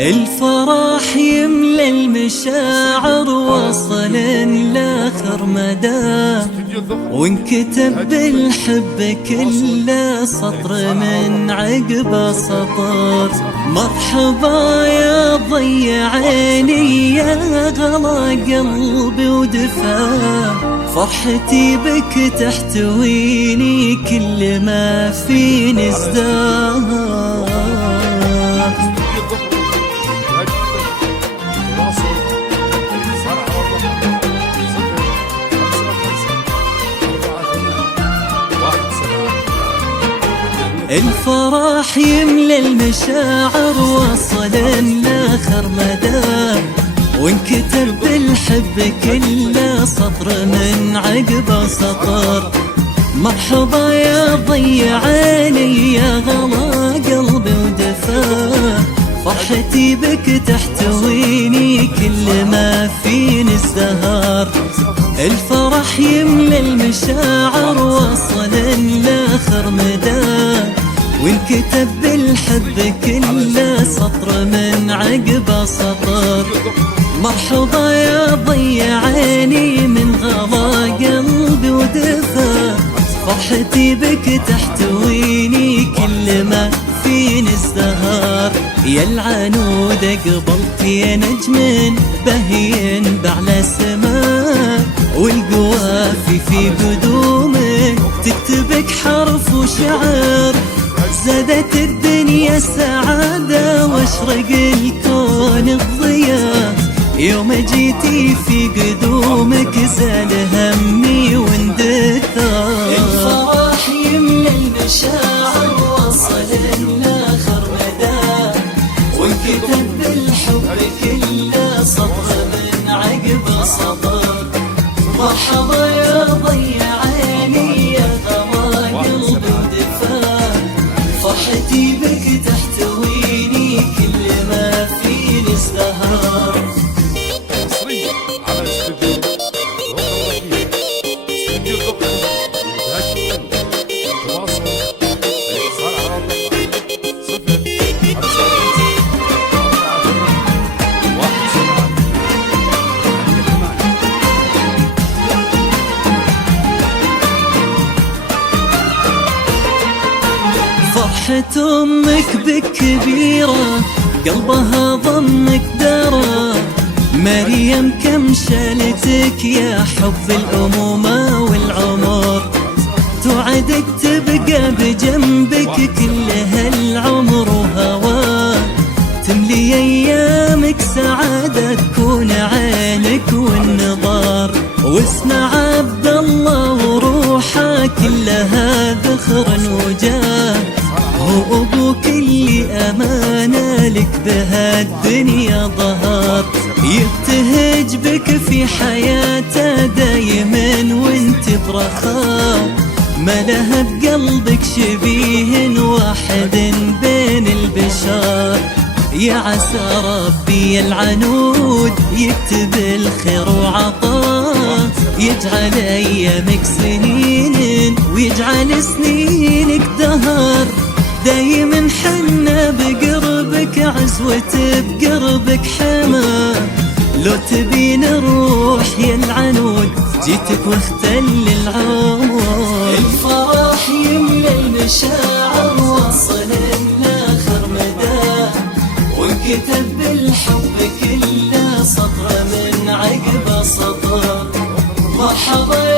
الفرح يملى المشاعر وصل لاخر مدى، وانكتب بالحب كل سطر من عقب سطر. مرحبا يا ضي عيني يا غلا قلبي ودفا، فرحتي بك تحتويني كل ما فيني ازداد. الفرح يملى المشاعر وصل لاخر مدى، وانكتب بالحب كل سطر من عقب سطر. مرحبا يا ضي عيني يا غلا قلبي ودفا، فرحتي بك تحتويني كل ما فيني ازدهار. الفرح يملى المشاعر وصل لاخر مدى، وانكتب بالحب كل سطر من عقب سطر. مرحبا يا ضي عيني من غلا قلبي ودفا، فرحتي بك تحتويني كل ما فيني ازدهار. يا العنود قبلت يا نجم بهين بعلى سماء، والقوافي في قدومك تكتبك حرف وشعر. زادت الدنيا سعادة واشرق الكون الضياء، يوم جيتي في قدومك زال همي واندثار. الفرح يملى المشاعر وصل لاخر مدى، وانكتب بالحب كل سطر من عقب سطر. مرحبا يا ضي عيني يا غلا قلبي ودفا، فرحتي بك تحتويني كل ما فيني ازدهار. فرحة أمك بك كبيرة قلبها ضمك درى، مريم كم شالتك يا حب الأمومة والعمر. توعدك تبقى بجنبك كل هالعمر وهواه، تملي أيامك سعادة تكون عينك والنظار. واسمع عبد الله وروحه كلها ذخر وجاه، هو أبوك اللي أمانة لك بهالدنيا ظهر. يبتهج بك في حياته دايما وانت برخاء، ما لها بقلبك شبيه واحد بين البشر. يا عسى ربي العنود يكتب الخير وعطاه، يجعل أيامك سنين ويجعل سنينك دهر. دايما حنا بقربك عزوة بقربك حما، لو تبين الروح يا العنود جيتك واختل العمر. الفرح يملى المشاعر وصل لاخر مدى، وانكتب بالحب كل سطر من عقب سطر. مرحبا